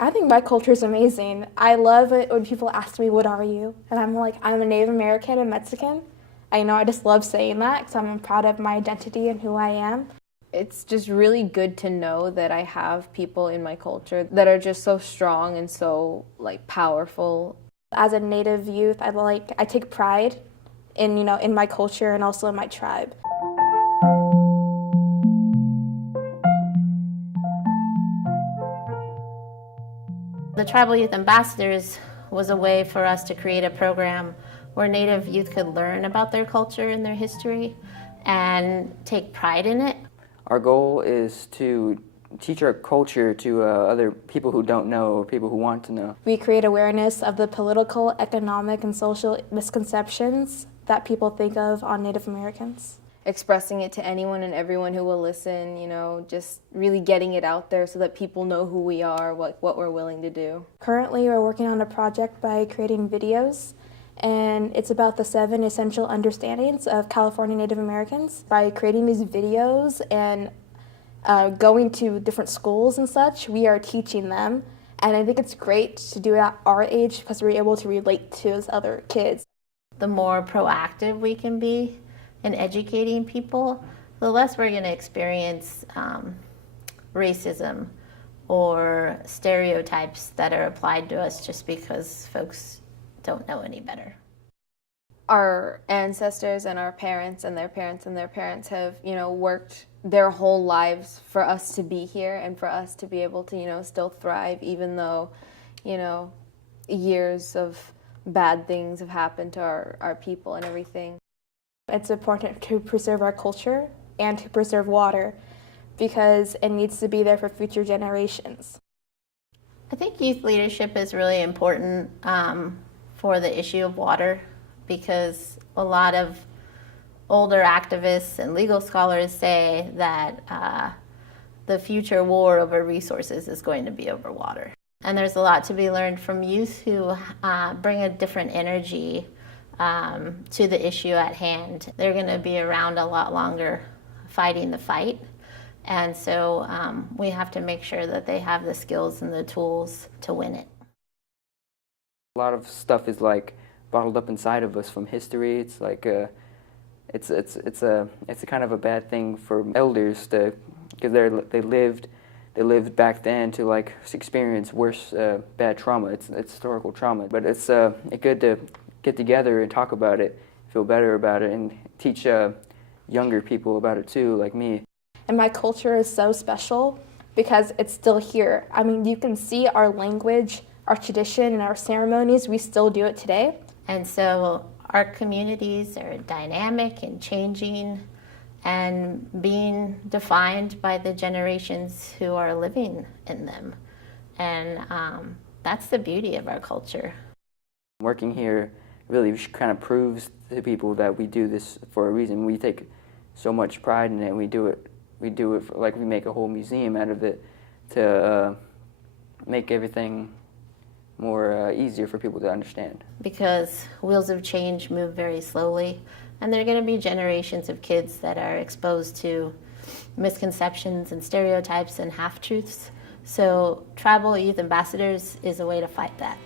I think my culture is amazing. I love it when people ask me, what are you? And I'm like, I'm a Native American and Mexican. I just love saying that because I'm proud of my identity and who I am. It's just really good to know that I have people in my culture that are just so strong and so powerful. As a Native youth, I take pride in in my culture and also in my tribe. The Tribal Youth Ambassadors was a way for us to create a program where Native youth could learn about their culture and their history and take pride in it. Our goal is to teach our culture to other people who don't know or people who want to know. We create awareness of the political, economic, and social misconceptions that people think of on Native Americans. Expressing it to anyone and everyone who will listen, just really getting it out there so that people know who we are, what we're willing to do. Currently, we're working on a project by creating videos, and it's about the 7 essential understandings of California Native Americans. By creating these videos and going to different schools and such, we are teaching them, and I think it's great to do it at our age because we're able to relate to those other kids. The more proactive we can be in educating people, the less we're going to experience racism or stereotypes that are applied to us just because folks don't know any better. Our ancestors and our parents and their parents and their parents have, worked their whole lives for us to be here and for us to be able to, still thrive even though, years of bad things have happened to our people and everything. It's important to preserve our culture and to preserve water because it needs to be there for future generations. I think youth leadership is really important for the issue of water because a lot of older activists and legal scholars say that the future war over resources is going to be over water. And there's a lot to be learned from youth who bring a different energy to the issue at hand. They're going to be around a lot longer fighting the fight. And so we have to make sure that they have the skills and the tools to win it. A lot of stuff is bottled up inside of us from history. It's it's a kind of a bad thing for elders because they lived back then to experience worse bad trauma. It's historical trauma, but it's good to get together and talk about it, feel better about it, and teach younger people about it too, like me. And my culture is so special because it's still here. I mean, you can see our language, our tradition, and our ceremonies. We still do it today. And so our communities are dynamic and changing and being defined by the generations who are living in them. And that's the beauty of our culture. Working here really kind of proves to people that we do this for a reason. We take so much pride in it. We do it we make a whole museum out of it to make everything more easier for people to understand. Because wheels of change move very slowly, and there are going to be generations of kids that are exposed to misconceptions and stereotypes and half-truths. So Tribal Youth Ambassadors is a way to fight that.